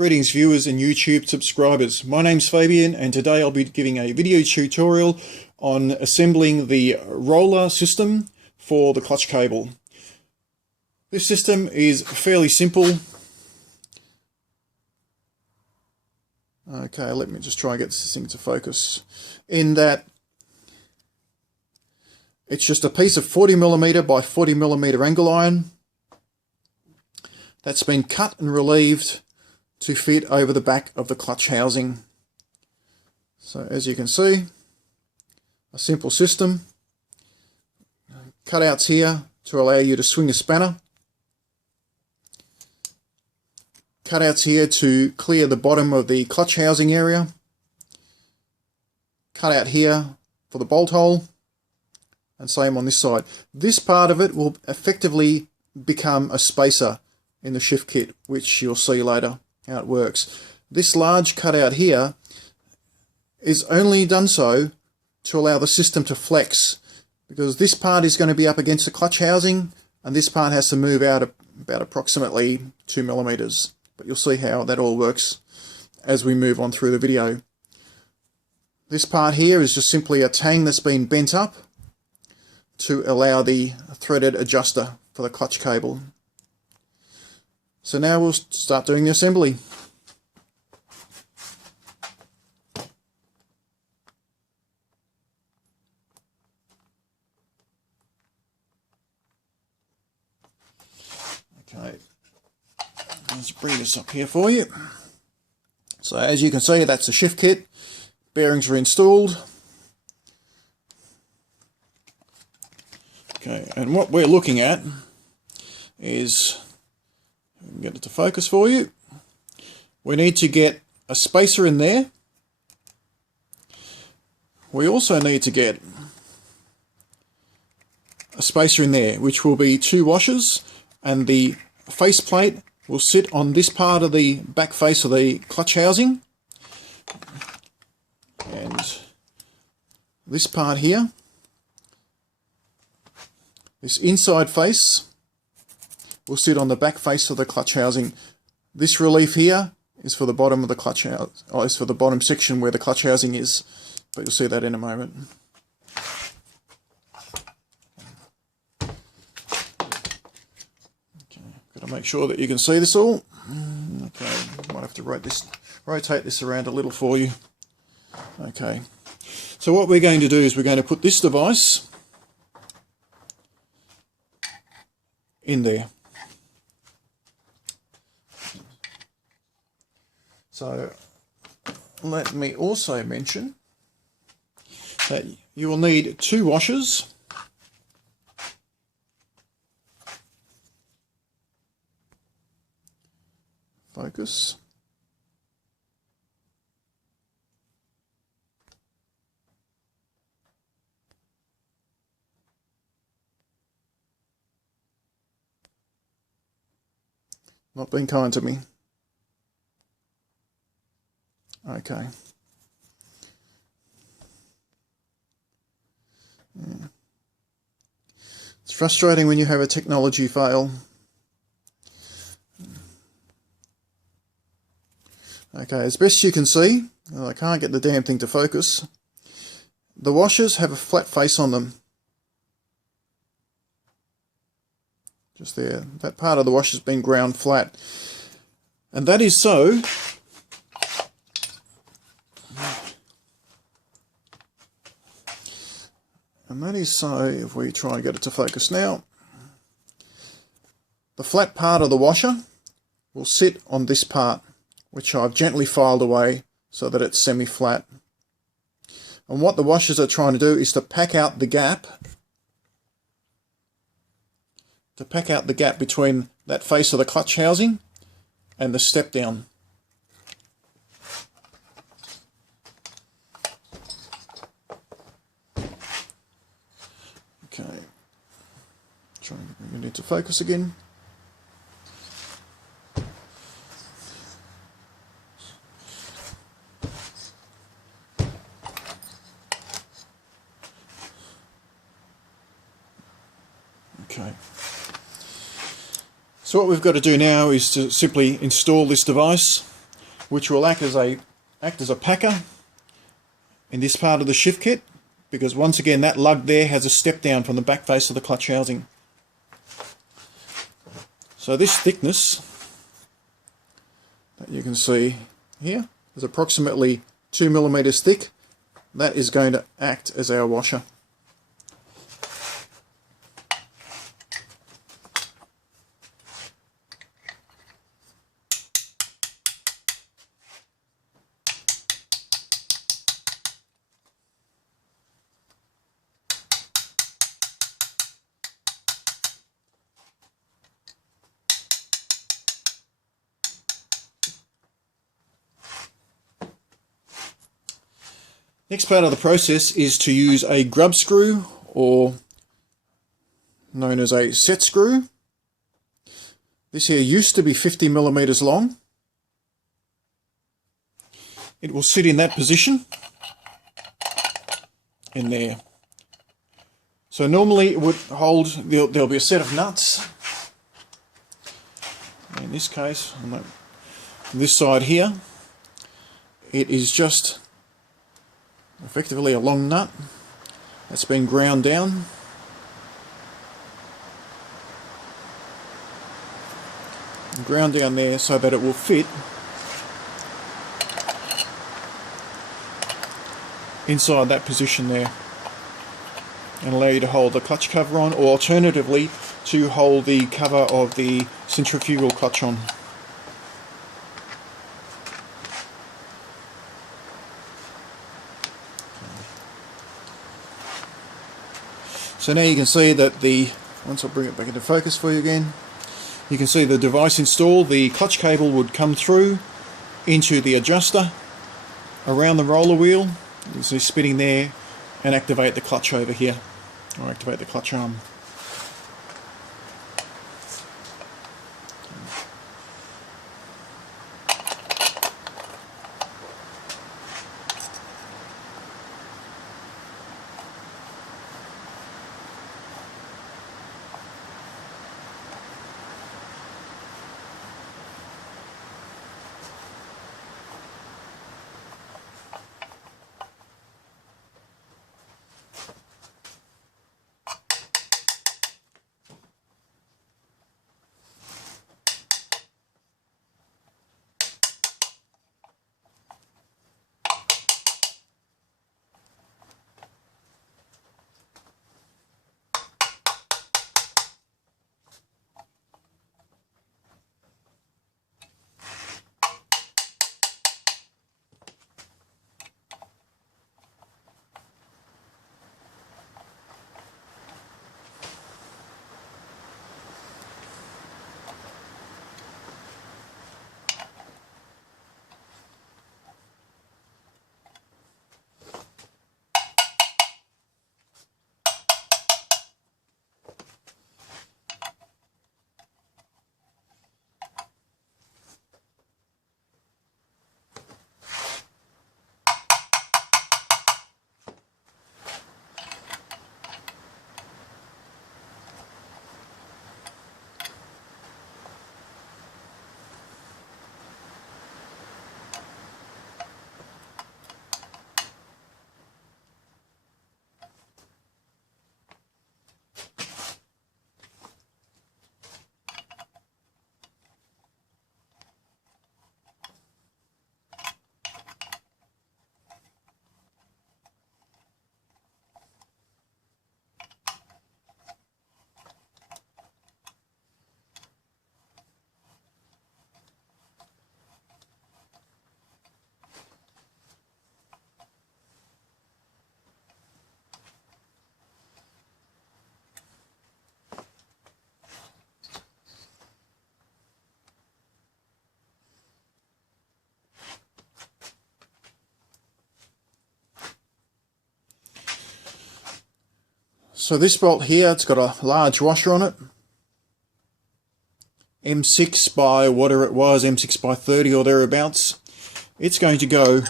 Greetings viewers and YouTube subscribers. My name's Fabian and today I'll be giving a video tutorial on assembling the roller system for the clutch cable. This system is fairly simple. Okay, let me just try and get this thing to focus. In that it's just a piece of 40mm by 40mm angle iron that's been cut and relieved to fit over the back of the clutch housing. So as you can see, a simple system. Cutouts here to allow you to swing a spanner. Cutouts here to clear the bottom of the clutch housing area. Cutout here for the bolt hole. And same on this side. This part of it will effectively become a spacer in the shift kit, which you'll see later how it works. This large cutout here is only done so to allow the system to flex, because this part is going to be up against the clutch housing and this part has to move out about approximately 2mm. But you'll see how that all works as we move on through the video. This part here is just simply a tang that's been bent up to allow the threaded adjuster for the clutch cable. So now we'll start doing the assembly. Okay, let's bring this up here for you. So as you can see, that's the shift kit. Bearings are installed. Okay, and what we're looking at is, get it to focus for you. We need to get a spacer in there. We also need to get a spacer in there, which will be 2 washers, and the faceplate will sit on this part of the back face of the clutch housing, and this part here, this inside face, will sit on the back face of the clutch housing. This relief here is for the bottom of the clutch housing, is for the bottom section where the clutch housing is, but you'll see that in a moment. Okay, got to make sure that you can see this all. Okay, might have to rotate this around a little for you. Okay, so what we're going to do is we're going to put this device in there. So let me also mention that you will need 2 washers, focus, not being kind to me. Okay. Yeah. It's frustrating when you have a technology fail. Okay, as best you can see, I can't get the damn thing to focus. The washers have a flat face on them. Just there. That part of the washer's been ground flat. And that is so if we try and get it to focus now, the flat part of the washer will sit on this part, which I've gently filed away so that it's semi-flat. And what the washers are trying to do is to pack out the gap, between that face of the clutch housing and the step down. Okay, try and bring it into focus again. Okay. So what we've got to do now is to simply install this device. which will act as a packer in this part of the shift kit, because once again that lug there has a step down from the back face of the clutch housing. So this thickness that you can see here is approximately 2 millimeters thick. That is going to act as our washer. Next part of the process is to use a grub screw, or known as a set screw. This here used to be 50 millimeters long. It will sit in that position, in there. So normally it would hold, there'll be a set of nuts. In this case, on this side here, it is just effectively a long nut that's been ground down. Ground down there so that it will fit inside that position there and allow you to hold the clutch cover on, or alternatively to hold the cover of the centrifugal clutch on. So now you can see that once I bring it back into focus for you again, you can see the device installed. The clutch cable would come through into the adjuster around the roller wheel. You can see spinning there, and activate the clutch over here, or activate the clutch arm. So this bolt here, it's got a large washer on it, M6 by whatever it was, M6 by 30 or thereabouts. It's going to go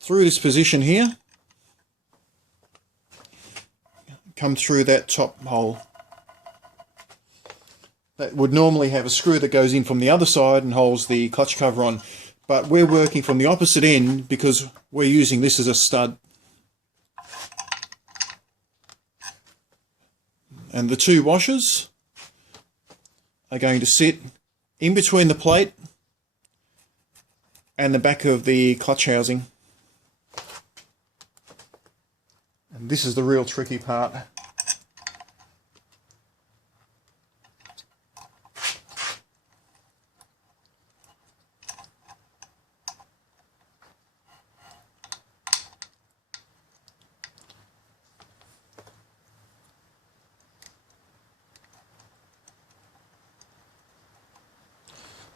through this position here, come through that top hole. That would normally have a screw that goes in from the other side and holds the clutch cover on. but we're working from the opposite end because we're using this as a stud. And the two washers are going to sit in between the plate and the back of the clutch housing. And this is the real tricky part.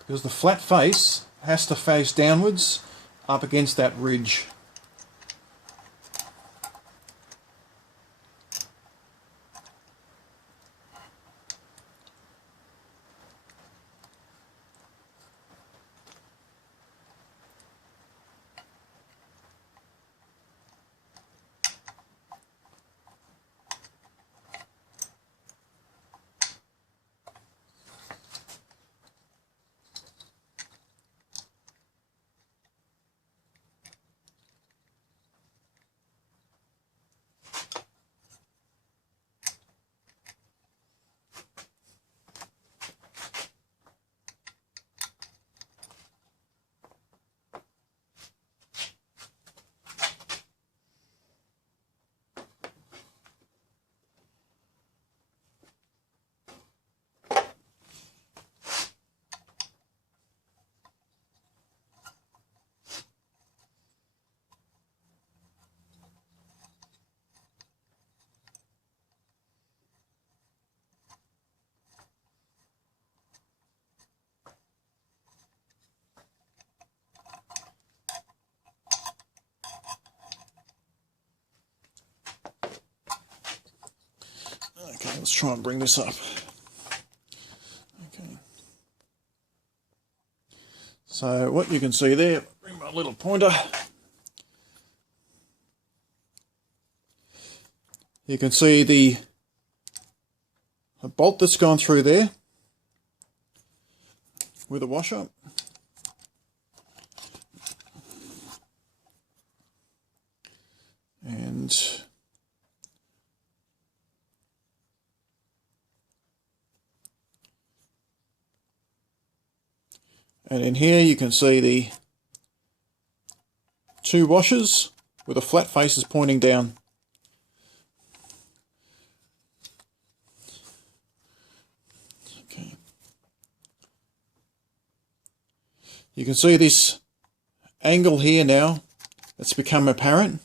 Because the flat face has to face downwards up against that ridge. Okay, let's try and bring this up. Okay. So what you can see there, bring my little pointer. You can see the bolt that's gone through there with a washer. And in here you can see the two washers with the flat faces pointing down. Okay. You can see this angle here now, it's become apparent.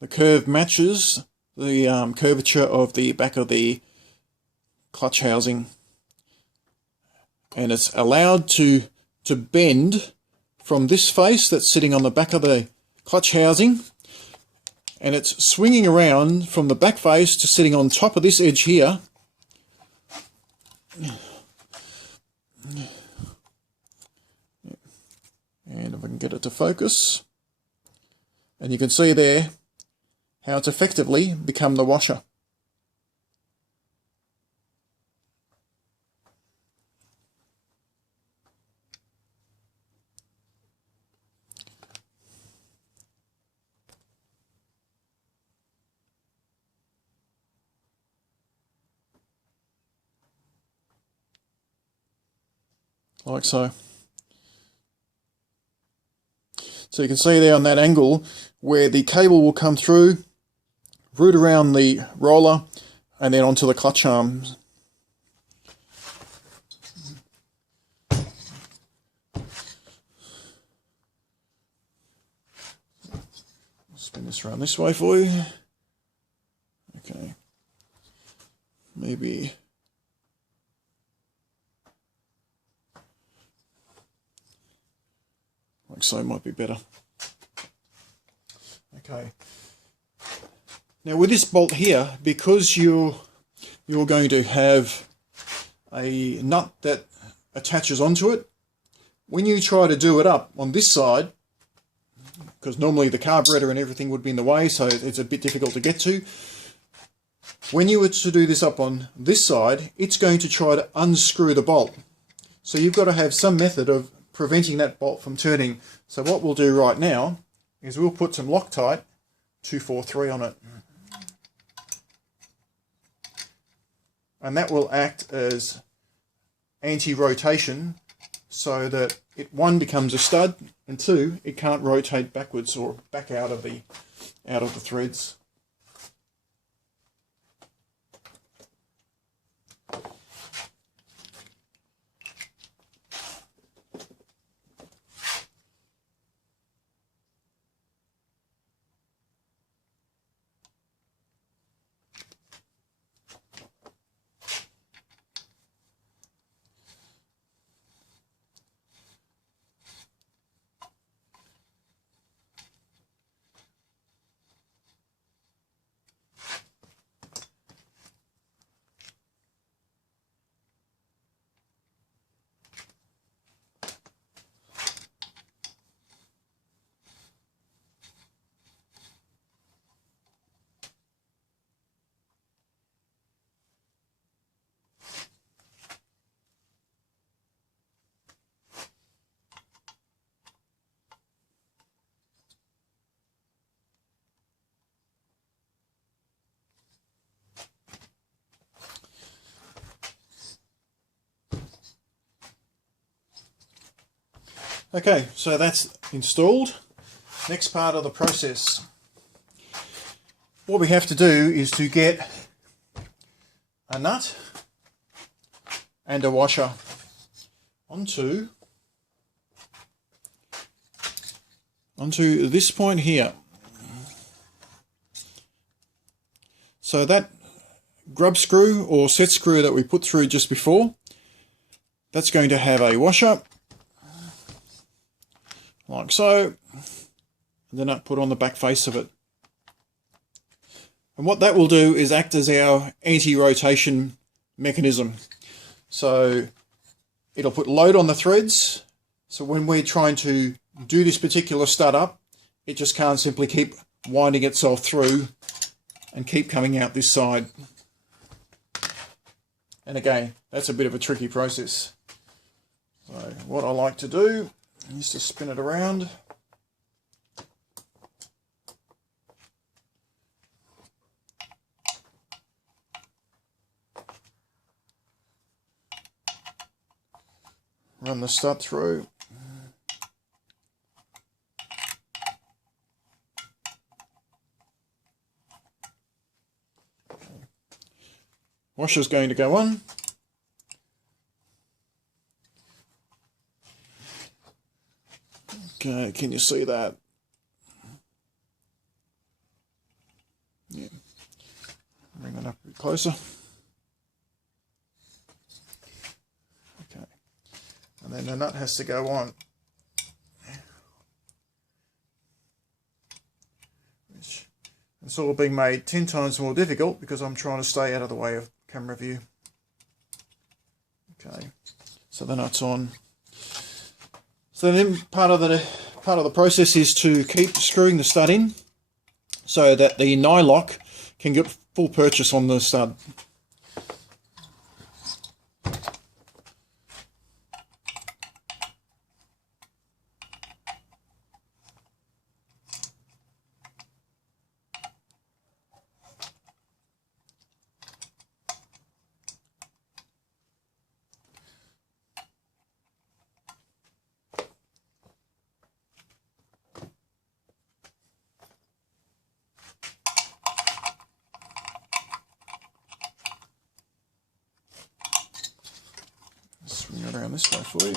The curve matches the curvature of the back of the clutch housing. And it's allowed to bend from this face that's sitting on the back of the clutch housing, and it's swinging around from the back face to sitting on top of this edge here. And if I can get it to focus, and you can see there how it's effectively become the washer. Like so. So you can see there on that angle where the cable will come through, route around the roller, and then onto the clutch arms. Spin this around this way for you. Okay. Maybe. Like so might be better. Okay. Now with this bolt here, because you're going to have a nut that attaches onto it, when you try to do it up on this side, because normally the carburetor and everything would be in the way, so it's a bit difficult to get to. When you were to do this up on this side, it's going to try to unscrew the bolt. So you've got to have some method of preventing that bolt from turning. So what we'll do right now is we'll put some Loctite 243 on it. And that will act as anti-rotation so that it, one, becomes a stud, and two, it can't rotate backwards or back out of the threads. Okay, so that's installed. Next part of the process. What we have to do is to get a nut and a washer onto this point here. So that grub screw or set screw that we put through just before, that's going to have a washer, like so, and the nut put on the back face of it. And what that will do is act as our anti-rotation mechanism. So it'll put load on the threads, so when we're trying to do this particular stud up, it just can't simply keep winding itself through and keep coming out this side. And again, that's a bit of a tricky process. So what I like to do is to spin it around. Run the stud through. Washer's going to go on. Okay, can you see that? Yeah. Bring that up a bit closer. Okay. And then the nut has to go on. It's all being made 10 times more difficult because I'm trying to stay out of the way of camera view. Okay, so the nut's on. So then part of the process is to keep screwing the stud in so that the nylock can get full purchase on the stud. Swing it around this way for you.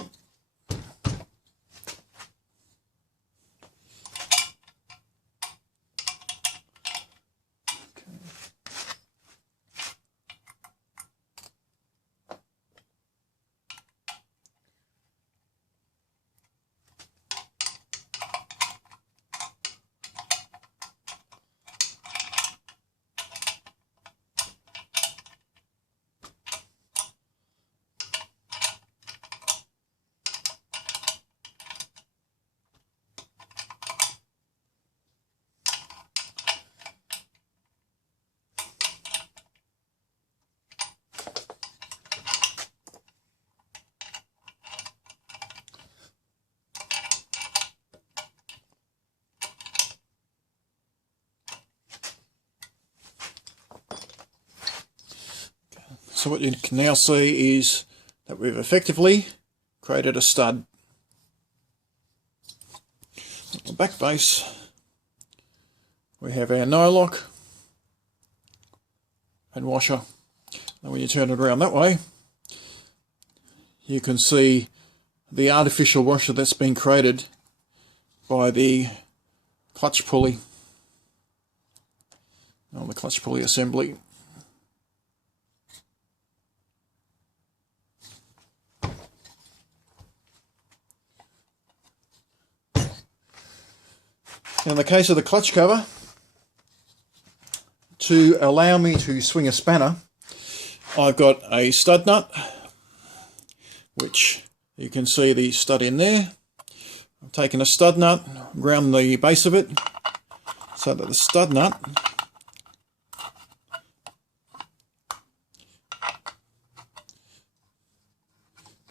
So what you can now see is that we've effectively created a stud. On the back base we have our nylock and washer, and when you turn it around that way you can see the artificial washer that's been created by the clutch pulley on the clutch pulley assembly. In the case of the clutch cover, to allow me to swing a spanner, I've got a stud nut, which you can see the stud in there. I've taken a stud nut, ground the base of it, so that the stud nut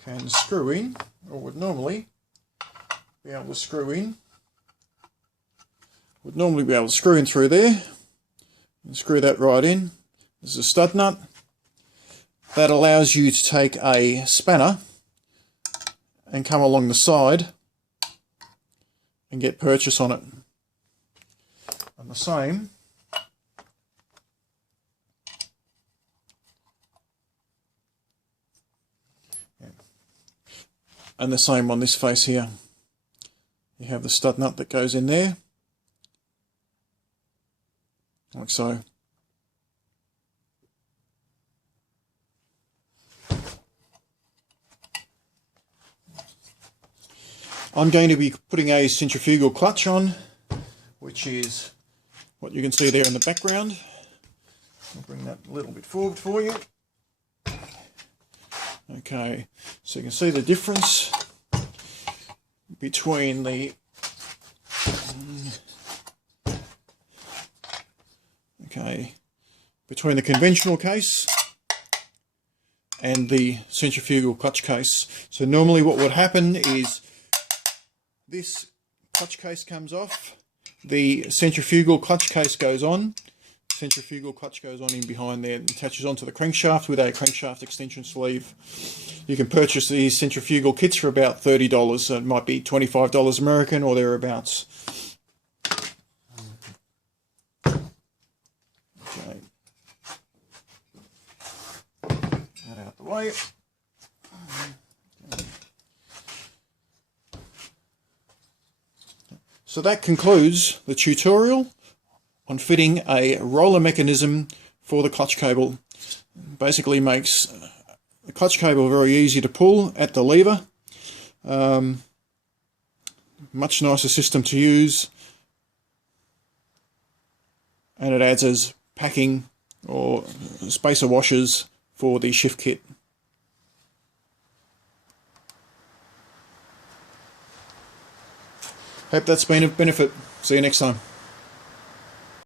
can screw in, or would normally be able to screw in. Would normally be able to screw in through there and screw that right in. This is a stud nut. That allows you to take a spanner and come along the side and get purchase on it. And the same on this face here. You have the stud nut that goes in there, like so. I'm going to be putting a centrifugal clutch on, which is what you can see there in the background. I'll bring that a little bit forward for you. Okay, so you can see the difference between the between the conventional case and the centrifugal clutch case. So normally what would happen is this clutch case comes off, the centrifugal clutch case goes on, centrifugal clutch goes on in behind there and attaches onto the crankshaft with a crankshaft extension sleeve. You can purchase these centrifugal kits for about $30, so it might be $25 American or thereabouts. Okay. That out the way. So that concludes the tutorial on fitting a roller mechanism for the clutch cable. Basically makes the clutch cable very easy to pull at the lever. Much nicer system to use, and it adds as packing or spacer washers for the shift kit. Hope that's been of benefit. See you next time.